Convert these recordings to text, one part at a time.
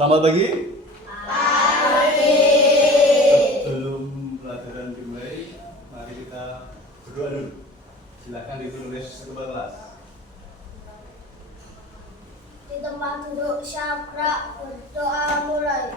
Selamat pagi. Pagi. Sebelum pelajaran dimulai, mari kita berdoa dulu. Silakan ditulis ketua kelas. Di tempat duduk syakra berdoa mulai.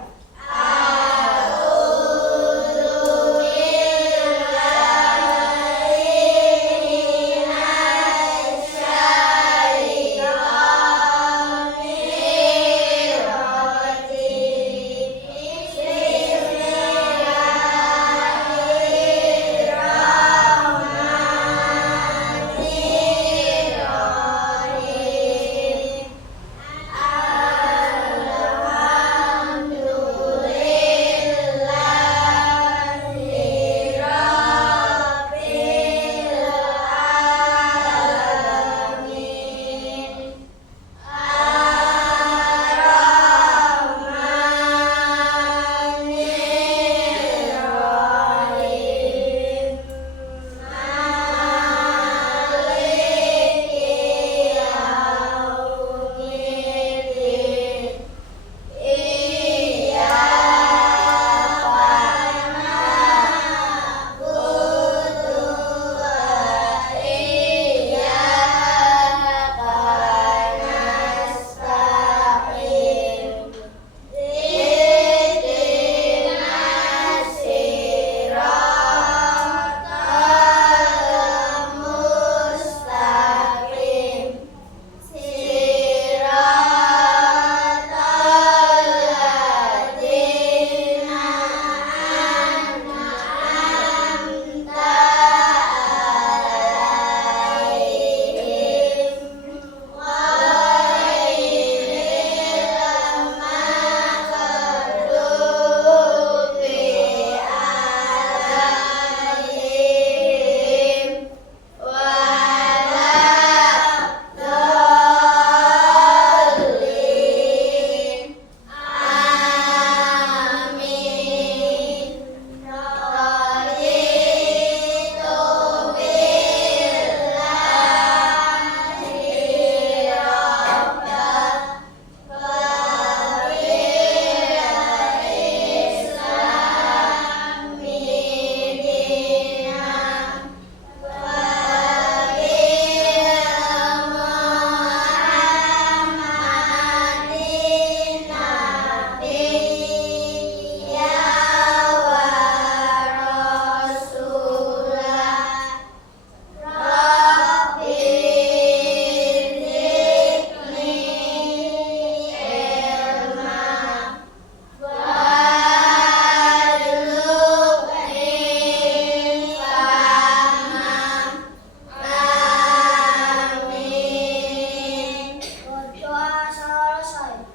Berdoa selesai.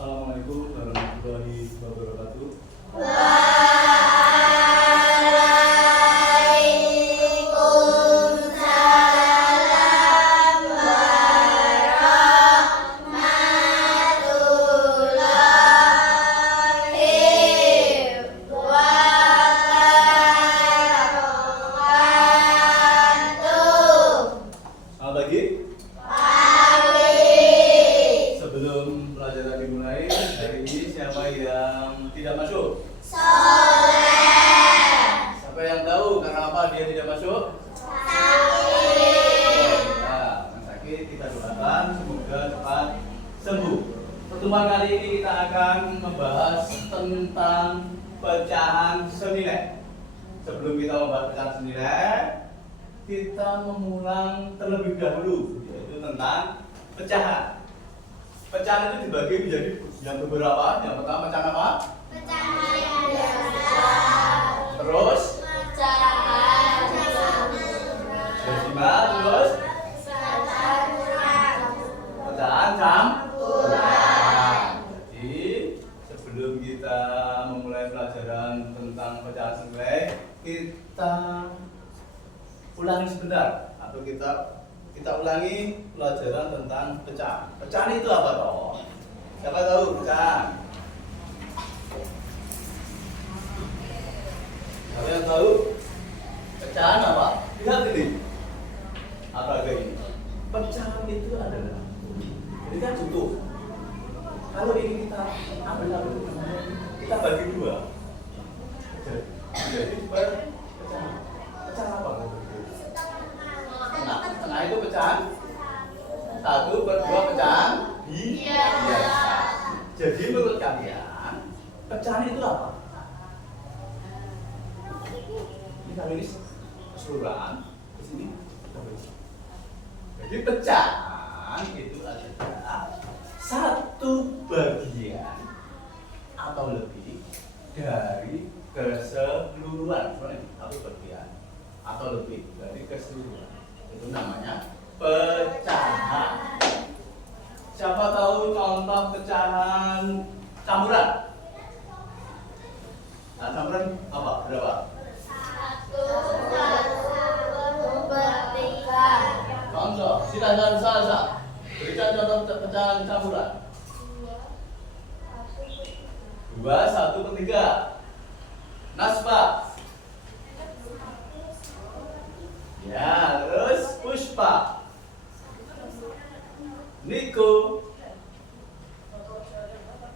Assalamualaikum warahmatullahi wabarakatuh. Selamat pagi. Sebelum pelajaran dimulai, hari ini siapa yang tidak masuk? Siapa yang tahu karena apa dia tidak masuk? Nah, yang sakit kita doakan semoga cepat sembuh. Pertemuan kali ini kita akan membahas tentang pecahan senilai. Sebelum kita membahas pecahan senilai, kita mengulang terlebih dahulu, yaitu tentang pecahan. Pecahan itu dibagi menjadi yang beberapa. Yang pertama pecahan apa? Terus desimal, terus pecahan campuran. Jadi sebelum kita memulai pelajaran tentang pecahan senilai, kita ulangi sebentar. Atau kita ulangi pelajaran tentang pecahan. Pecahan itu apa toh? Siapa tahu pecahan? Kalian tahu pecahan apa? Lihat ini. Apa ini? Pecahan itu adalah ini kan contoh. Kalau ini kita ambil kita bagi dua. Jadi pecahan. Pecahan apa? Tengah itu pecahan 1/2 pecahan biasa. Jadi menurut kalian pecahan itu apa? Ini kalau ini keseluruhan di sini. Jadi pecahan itu adalah satu bagian atau lebih dari keseluruhan. Satu bagian atau lebih dari keseluruhan. Itu namanya pecahan. Siapa tahu contoh pecahan campuran? Nah, campuran apa? Berapa? 1/3. Contoh, silakan Salsa. Berikan contoh pecahan campuran. 2/1/3. Nasba. Ya, terus Puspa. Niko.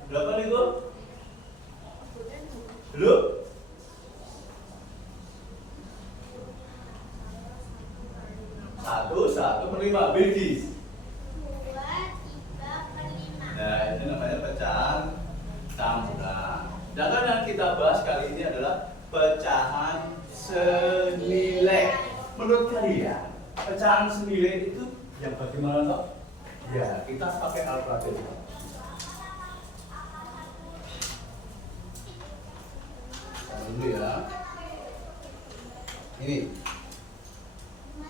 Berapa Niko? Belum? Satu per lima. Bilgis. 2/3/5. Nah, ini namanya pecahan campuran. Sedangkan yang kita bahas kali ini adalah pecahan senilai. Menurut kalian, pecahan senilai itu yang bagaimana toh? Ya, kita pakai alfabetik. Dulu ya. Ini.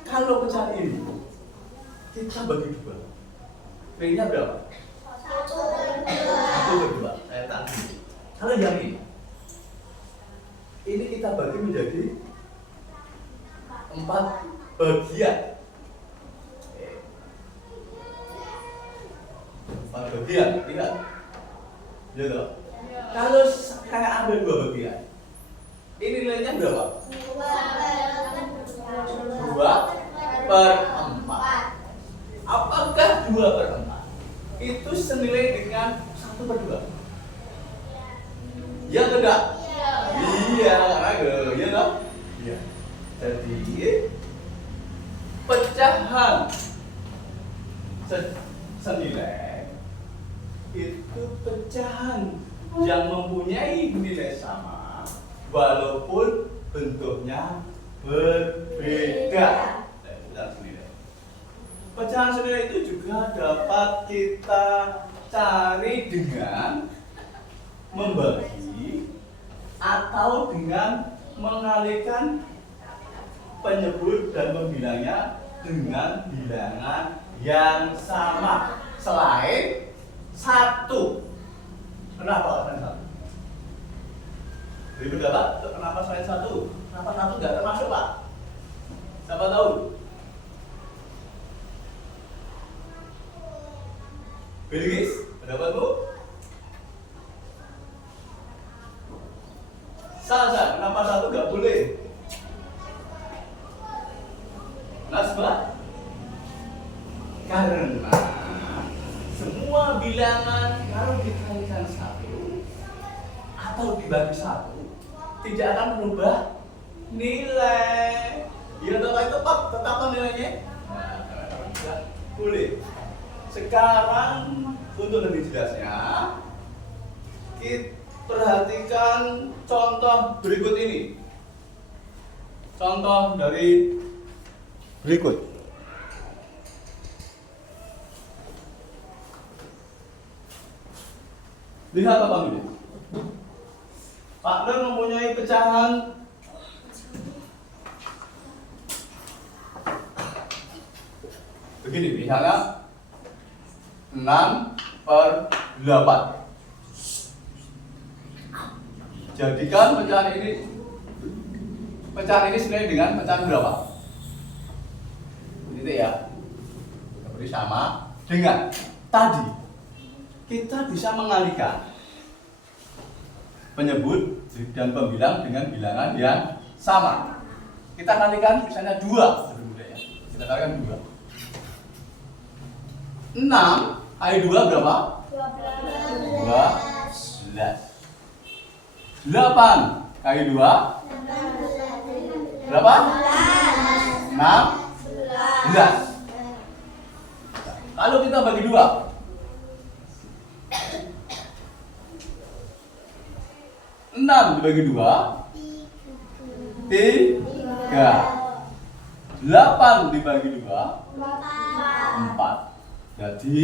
Kalau pecahan ini kita bagi dua. P-nya berapa? 1/2. Saya tanggung. Kalau yang ini kita bagi menjadi 4 bagian. 4 bagian, lihat. Ya toh? Kalau saya ambil 2 bagian, ini nilainya berapa? 2/4. Apakah 2/4 itu senilai dengan 1/2? Ya tidak? Iya, karena ya toh? Iya. Jadi pecahan senilai itu pecahan yang mempunyai nilai sama walaupun bentuknya berbeda. Pecahan senilai itu juga dapat kita cari dengan membagi atau dengan mengalihkan penyebut dan membilangnya dengan bilangan yang sama selain 1. Kenapa selain 1? Jadi berapa? Kenapa selain 1? Kenapa 1 nggak termasuk, Pak? Siapa tahu? Bilgis, pendapatmu? Salsa, kenapa 1 nggak boleh? Nasba? Karena semua bilangan kalau dikalikan 1 atau dibagi 1 tidak akan merubah nilai. Ya tetap nilainya. Nah, karena tidak boleh. Sekarang untuk lebih jelasnya, kita perhatikan contoh berikut ini. Contoh dari berikut. Lihat apa ini? Pak Nur mempunyai pecahan begini, misalnya 6/8. Jadikan pecahan ini senilai dengan pecahan berapa? titik ya. Kita beri sama dengan tadi kita bisa mengalihkan penyebut dan pembilang dengan bilangan yang sama. Kita kalikan misalnya 2 lebih mudah ya. Kita kalikan 2. 6 kali 2 berapa? 12. 8 kali 2 berapa? 16. Kalau kita bagi 2, 6 dibagi 2 3. 8 dibagi 2 4. Jadi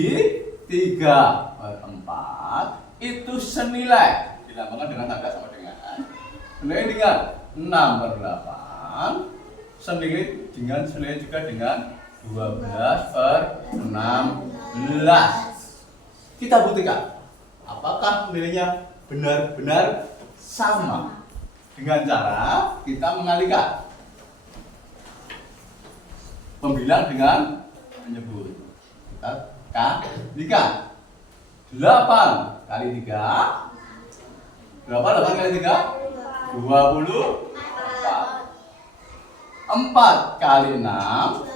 3/4 itu senilai, dilambangkan dengan tanda sama dengan senilai dengan 6/8, senilai juga dengan 12/16. Kita buktikan apakah nilainya benar-benar sama dengan cara kita mengalihkan pembilang dengan menyebut. Kita kalikan 8 kali 3 berapa? 8 kali 3 24. 4 kali 6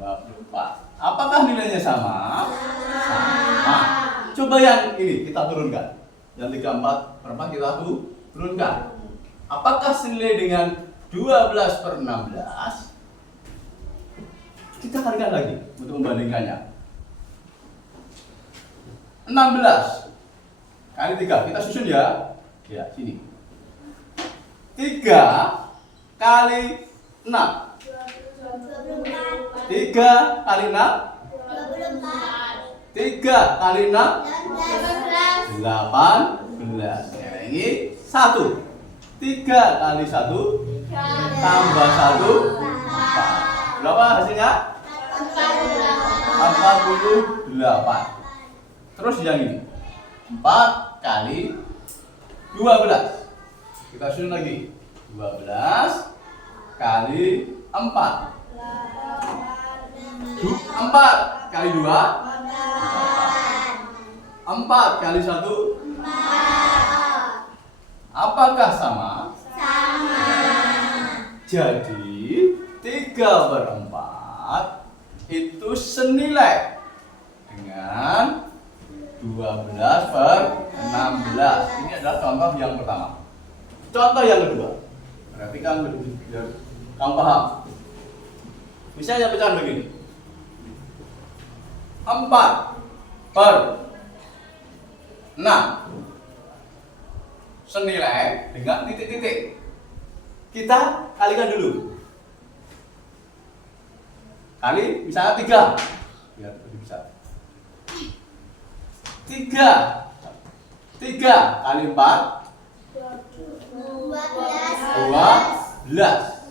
24. Apakah nilainya sama? Sama. Coba yang ini kita turunkan. Yang 34/4 kita turunkan. Apakah senilai dengan 12/16? Kita kalikan lagi untuk membandingkannya. 16 kali 3, kita susun ya. Ya, sini. 3 kali 6. 3 kali 6 3 kali 6 18. Ini 1. 3 kali 1 tambah 1 4. Berapa hasilnya? 48. Terus yang ini 4 kali 12. Kita susun lagi. 12 kali 4. 4 kali 2 4 kali 1 apakah sama? Sama. Jadi 3/4 itu senilai dengan 12/16. Ini adalah contoh yang pertama. Contoh yang kedua. Perhatikan biar kamu paham. Misalnya pecahan begini. 4/6 senilai dengan titik-titik. Kita kalikan dulu. Kali misalnya 3. Biar lebih besar. 3 kali 4 12.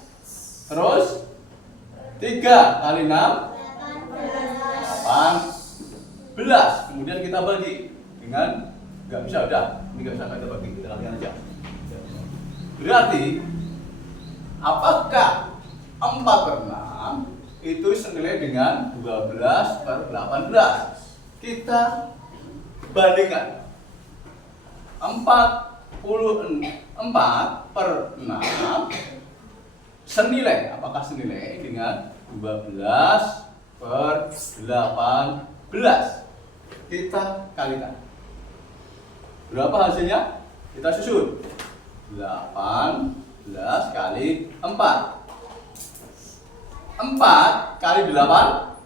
Terus 3 kali 6 18. Kemudian kita bagi dengan nggak bisa, udah ini nggak bisa kita bagi, kita kalikan aja. Berarti apakah 4/6 itu senilai dengan 12/18? Kita bandingkan. 44/6 senilai, apakah senilai dengan 12/18? Kita kalikan. Berapa hasilnya? Kita susun. 18 kali 4. 4 kali 8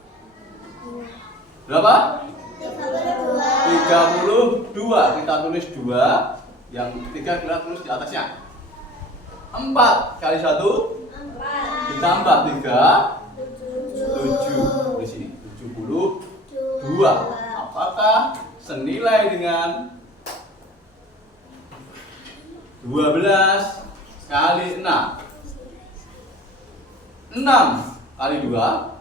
berapa? 32. Kita tulis 2, yang 3 kita tulis di atasnya. 4 kali 1 ditambah 3 7. Di sini 72. Apakah senilai dengan 12 kali 6? 6 kali 2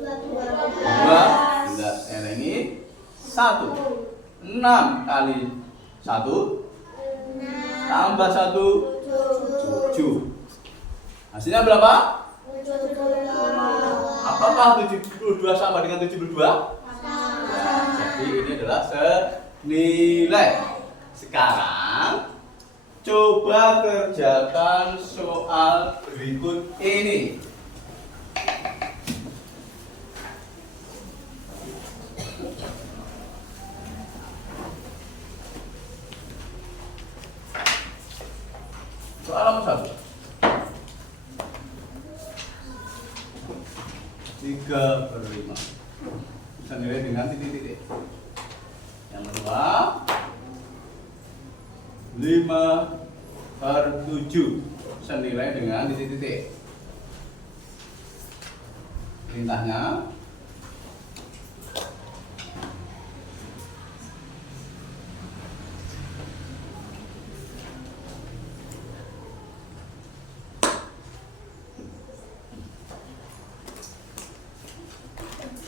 12. Ini 1. 6 kali 1 tambah 1 7. Hasilnya berapa? 72. Apakah 72 sama dengan 72? Jadi ini adalah senilai. Sekarang coba kerjakan soal berikut ini. Soal nomor 1. 3/5 senilai dengan titik-titik. Yang kedua 5/7 senilai dengan titik-titik. Perintahnya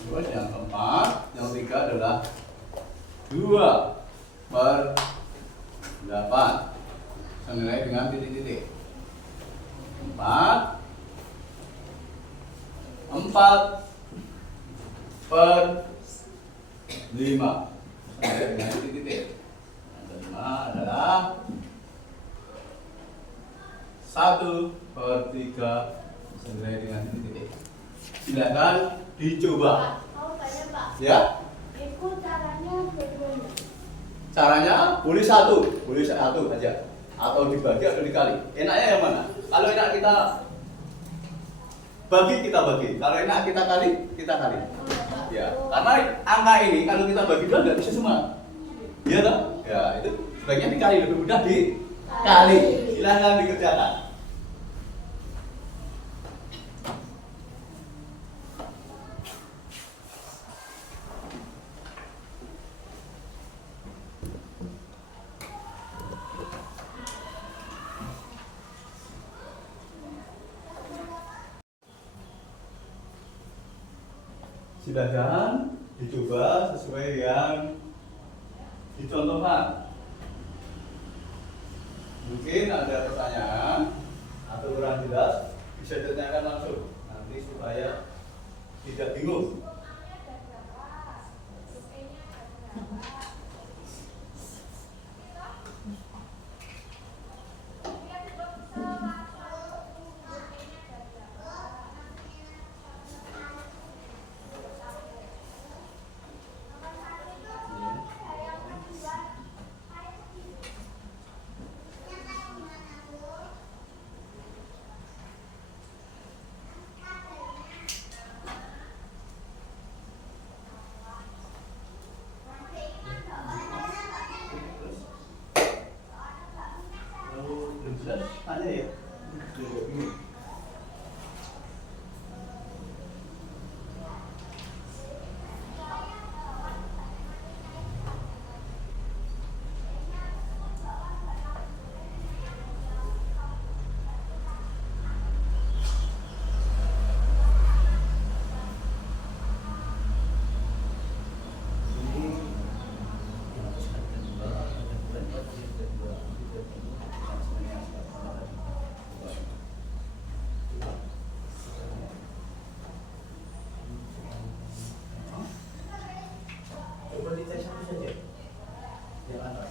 terus yang keempat, yang ketiga adalah 2/8 senilai dengan titik-titik. 4/5 senilai dengan titik-titik. Yang kelima adalah 1/3 senilai dengan titik-titik. Silakan dicoba. Mau tanya Pak, Ya, itu caranya bagaimana? caranya boleh satu aja, atau dibagi atau dikali. Enaknya yang mana? Kalau enak kita bagi. Kalau enak kita kali. Ya, karena angka ini kalau kita bagi dua nggak bisa semua. Iya toh? Ya, itu sebaiknya dikali, lebih mudah dikali. Silahkan dikerjakan. Silakan dicoba sesuai yang dicontohkan. Mungkin ada pertanyaan atau kurang jelas, bisa ditanyakan langsung nanti supaya tidak bingung. Ada ya? Coba dites satu saja. Yang atas.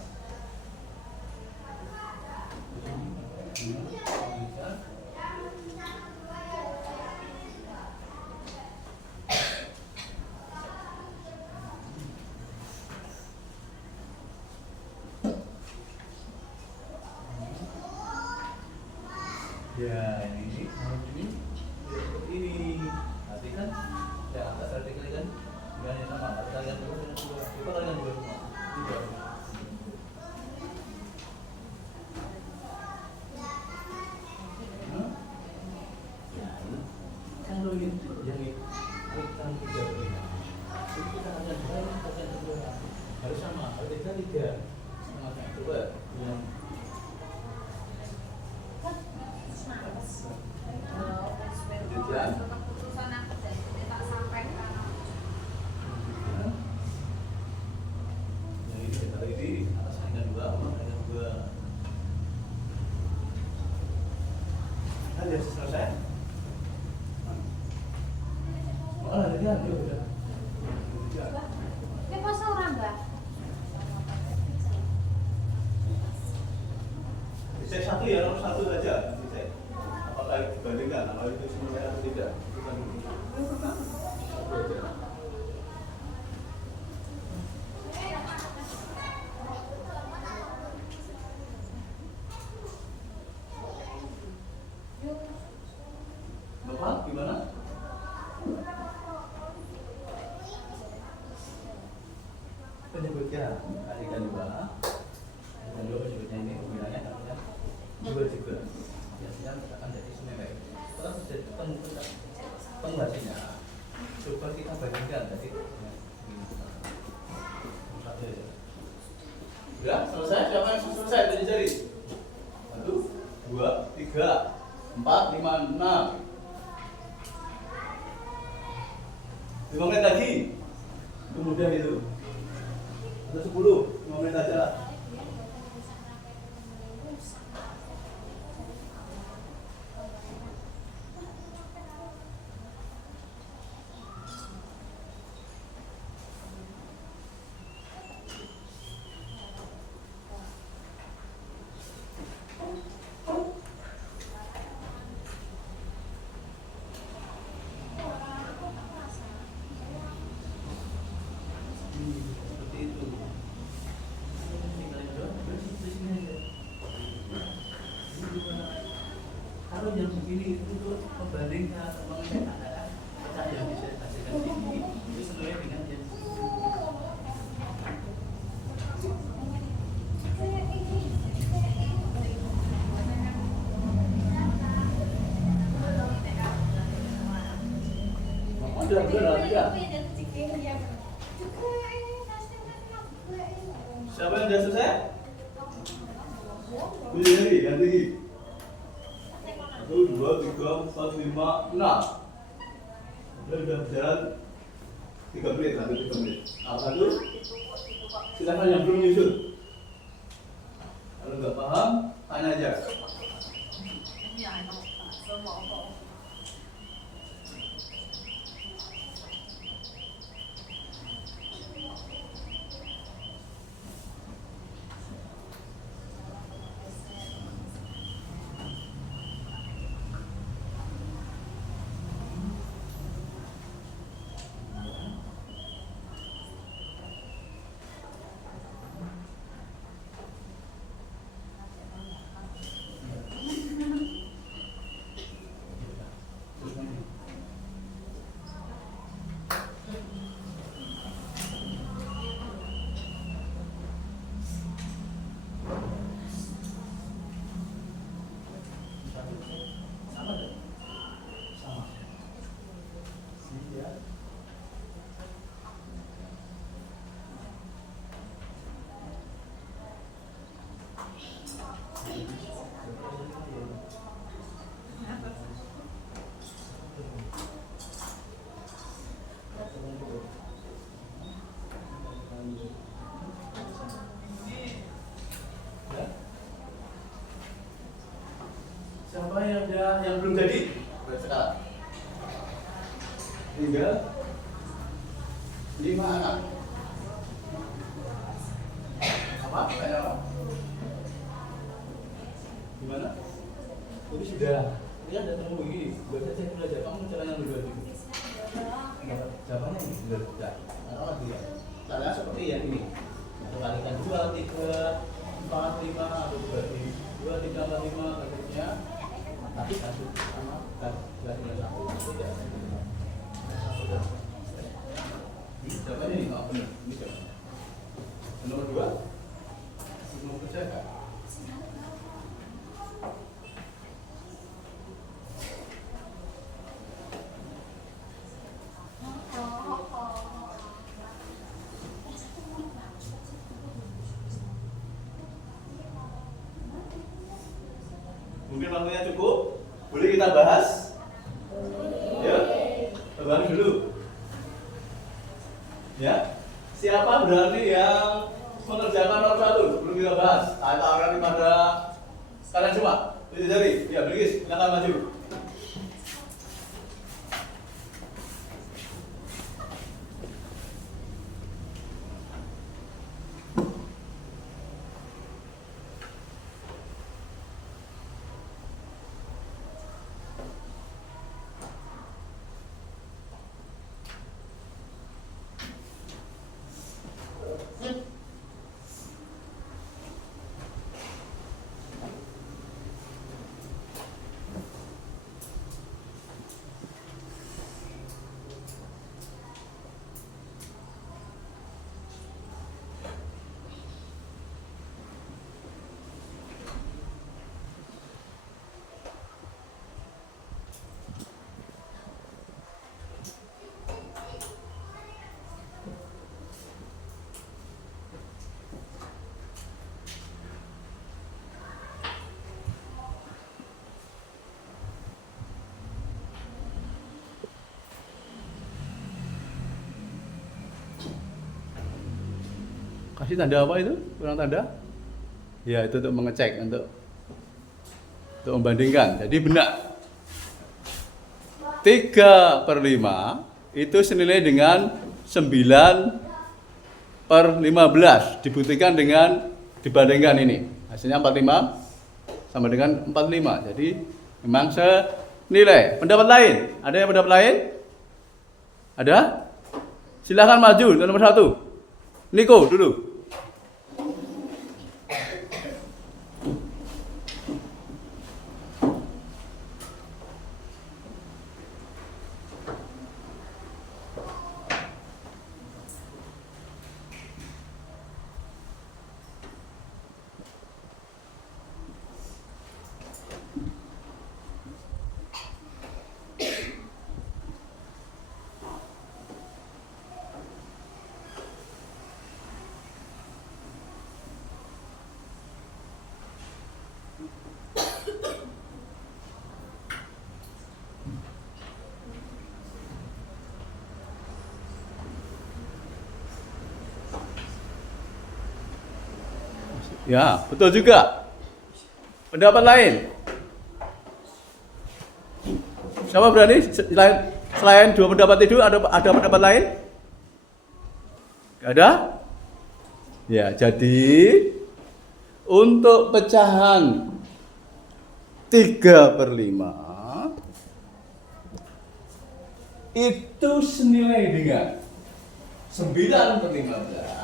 Ya, ini seperti ini. Nanti kan yang atas ada kali kan? Dengan yang sama, ada kalian dulu dengan dua. Coba kalian dua semua. Tiga. Ya, ini kalau yang kita tiga beri. Itu kita akan dua, harus sama, kalau tiga. Sama. Coba yang Keputusan aku jadi tak sampaikan. yang ini kalau ini atas angka dua, angka dua. Sudah selesai? tadi ya nomor 1 saja nanti cek apakah dibandingkan apakah itu semuanya atau tidak. Bukan dulu. Satu aja. Bapak gimana? Penyebutnya kalikan dua penyebutnya ini pengirahannya namanya dua juga biasanya akan jadi semelek terus jadi pengbasinya coba kita bandingkan tadi satu aja udah selesai siapa yang selesai tadi jari 1 2 3 4 5 6 5 menit lagi kemudian itu ada 10 5 menit aja lah. Seperti itu. Kalau yang begini itu untuk membandingkan mengenai adalah kita yang bisa hasilkan ini itu sesuai dengan yang udah benar ya. Siapa yang sudah selesai? Pilih lagi, ganti lagi. 1, 2, 3, 4, 5, 6. Sudah berjalan 3 menit, hampir 3 menit. Apa itu? Silakan yang belum nyusul. Kalau nggak paham, tanya aja. Siapa yang belum jadi? Sekarang. Tinggal 5 anak. Apa? Tanya apa? Gimana? Tapi sudah. Ini ada temu begini. Buat saja belajar. Kamu cara yang berdua dulu. Jawabannya ini sudah. Apa dia? Caranya seperti yang ini. Atau kalikan 2, 3, 4, 5 atau 2, 3, 4, 5 berikutnya. Tapi satu sama garisnya satu tidak. Jawabannya ini nggak benar. Ini siapa? Nomor 2 mau percaya nggak? Mungkin waktunya cukup, boleh kita bahas? Ya, bahas dulu. Ya, siapa berarti yang mengerjakan nomor 1 sebelum kita bahas? Saya tawarkan kepada kalian semua. Itu jadi, ya, Bilqis, silakan maju. Kasih tanda apa itu? Kurang tanda? Ya, itu untuk mengecek, untuk membandingkan. Jadi benar. 3/5 itu senilai dengan 9/15 dibuktikan dengan dibandingkan ini. Hasilnya 45 sama dengan 45. Jadi memang senilai. Pendapat lain? Ada yang pendapat lain? Ada? Silahkan maju ke nomor 1. Niko dulu. Ya, betul juga. Pendapat lain? Siapa berani? Selain dua pendapat itu, ada pendapat lain? Gak ada? Ya, jadi untuk pecahan 3/5 itu senilai dengan 9/15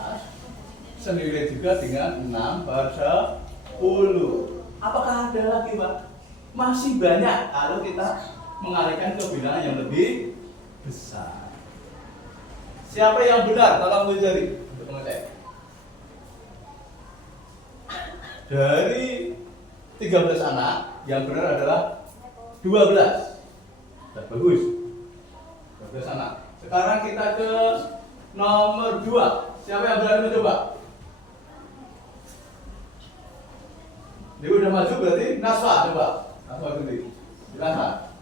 senilai juga dengan 6/10. Apakah ada lagi, Pak? Masih banyak kalau kita mengalihkan ke bilangan yang lebih besar. Siapa yang benar? Tolong jari untuk mengecek. Dari 13 anak, yang benar adalah 12. Bagus. 12 anak. Sekarang kita ke nomor 2. Siapa yang berani mencoba? Dia udah maju berarti Naswa, coba. Naswa sendiri. Silakan.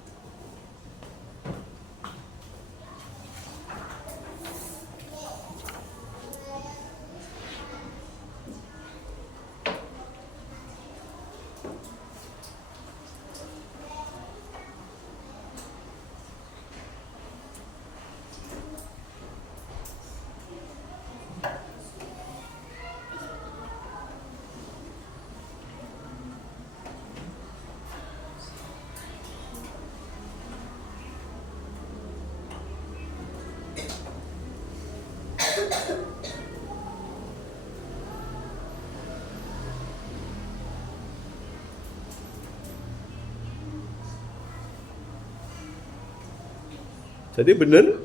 Jadi benar?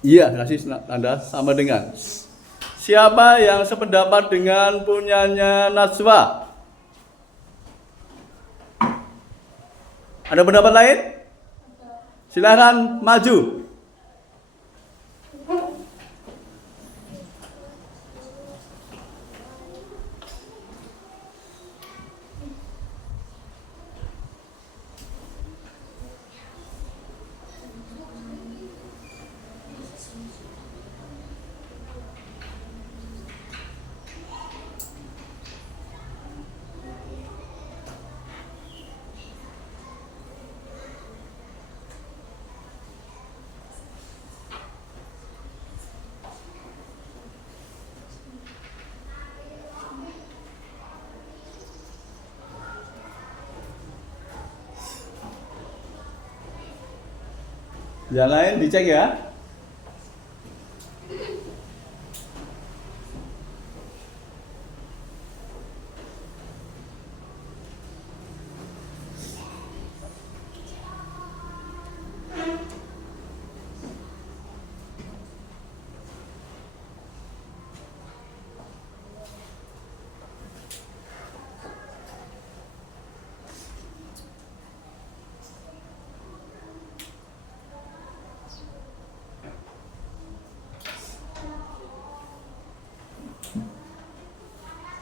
Iya, kasih tanda sama dengan. Siapa yang sependapat dengan punyanya Najwa? Ada pendapat lain? Silakan maju. Yang lain dicek ya.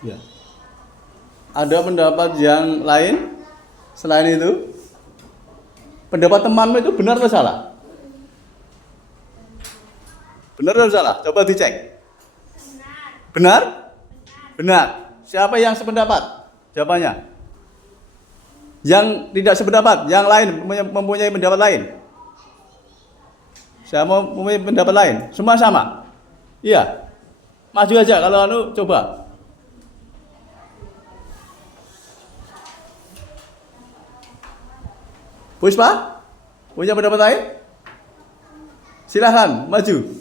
Ya. Ada pendapat yang lain selain itu? Pendapat temanmu itu benar atau salah? Benar atau salah? Coba dicek. Benar. Benar? Benar. Siapa yang sependapat? Jawabannya. Yang tidak sependapat, yang lain mempunyai pendapat lain. Saya mau mempunyai pendapat lain. Semua sama. Iya. Maju aja kalau coba. Puspa? Punya pendapat lain? Silahkan maju.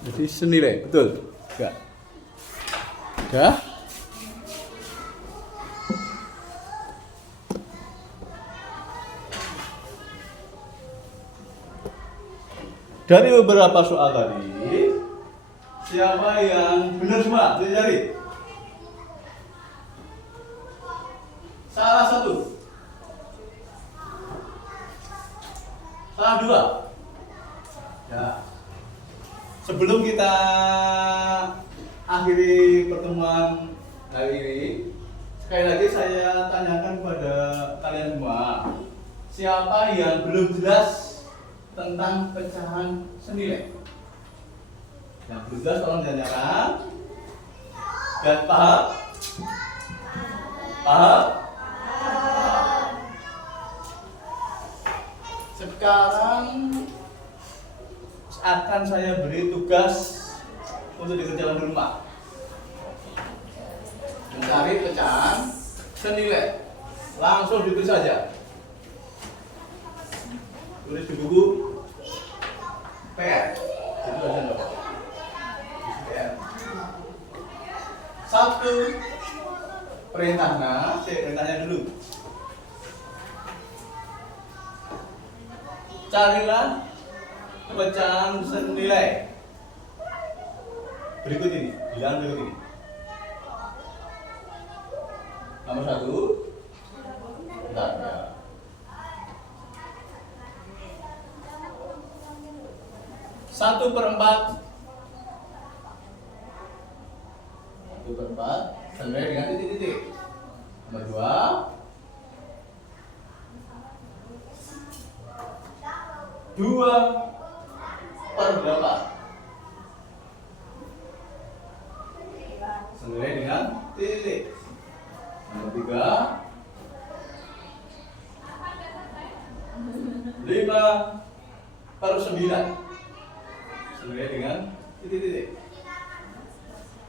Jadi senilai, betul? Enggak. Enggak? Dari beberapa soal tadi, siapa yang benar semua? Cari. Salah satu. Salah dua. Ya. Sebelum kita akhiri pertemuan hari ini, sekali lagi saya tanyakan kepada kalian semua, siapa yang belum jelas tentang pecahan senilai? Yang belum jelas tolong ditanyakan. Dan paham? Paham? Sekarang akan saya beri tugas untuk dikerjakan di rumah, mencari pecahan senilai. Langsung ditulis saja, tulis di buku PR. Itu aja Bapak. PR. Satu perintahnya dulu. Carilah pecahan senilai berikut ini, bilangan berikut ini. Nomor satu, bentar ya. Satu per empat senilai dengan titik-titik. Nomor dua, 2/8 senilai dengan titik. Nomor 3, 5/9 senilai dengan titik-titik.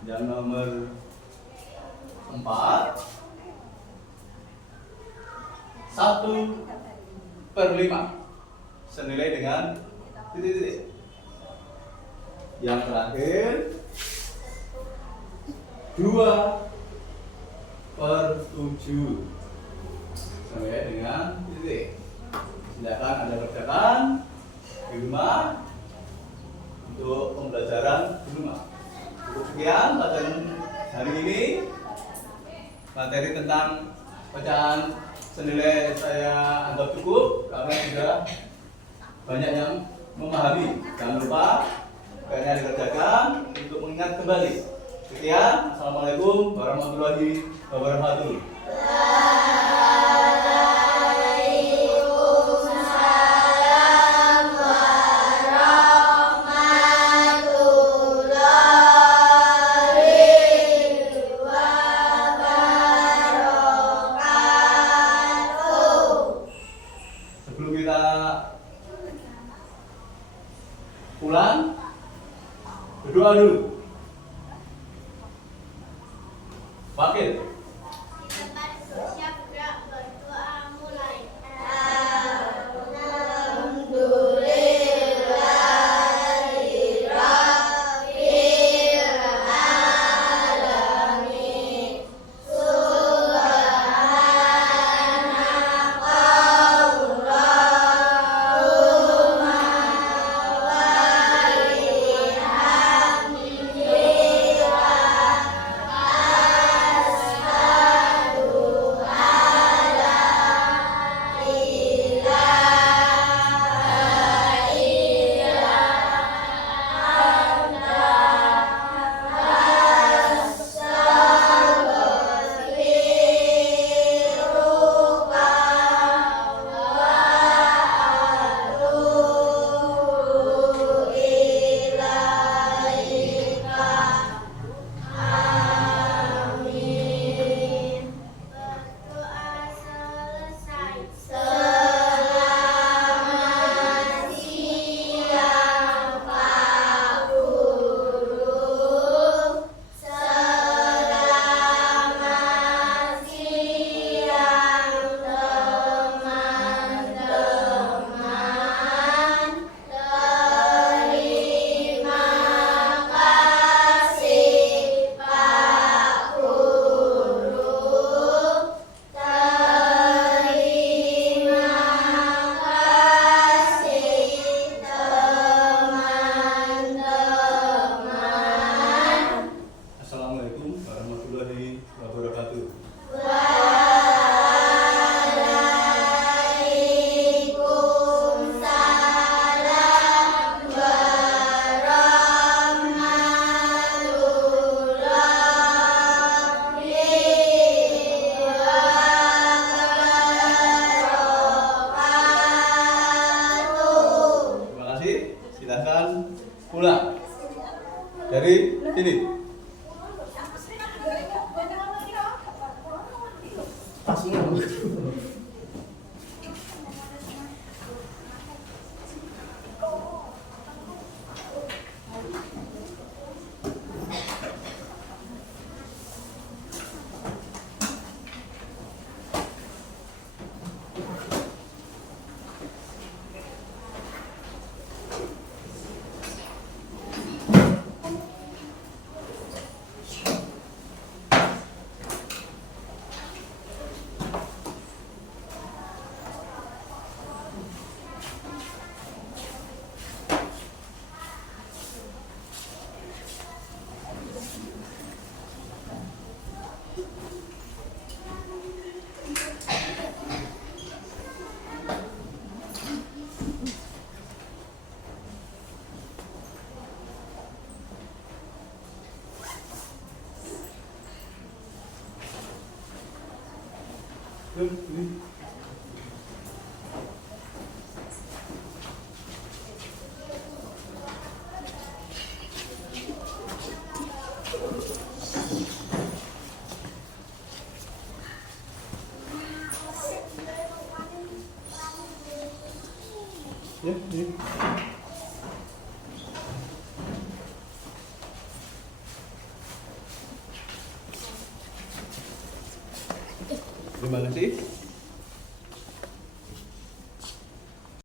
Dan nomor 4, 1/5 senilai dengan titik-titik. Yang terakhir 2/7 senilai dengan titik. Silakan Anda kerjakan di rumah untuk pembelajaran di rumah. Cukup sekian pelajaran hari ini. Materi tentang pecahan senilai saya anggap cukup karena sudah banyak yang memahami. Jangan lupa kayaknya dikerjakan untuk mengingat kembali. Sekian, assalamualaikum warahmatullahi wabarakatuh. Berdoa dulu. Wakil. Di tempat siap gerak berdoa mulai. Berdoa selesai. Selamat siang Pak Guru. Selamat siang teman-teman. Terima kasih Pak Guru. Terima kasih teman-teman. Assalamualaikum warahmatullahi wabarakatuh. Waalaikumsalam wabarakatuh. Terima kasih. Silakan pulang dari sini. Tasnya. Ya, ya. Terima kasih.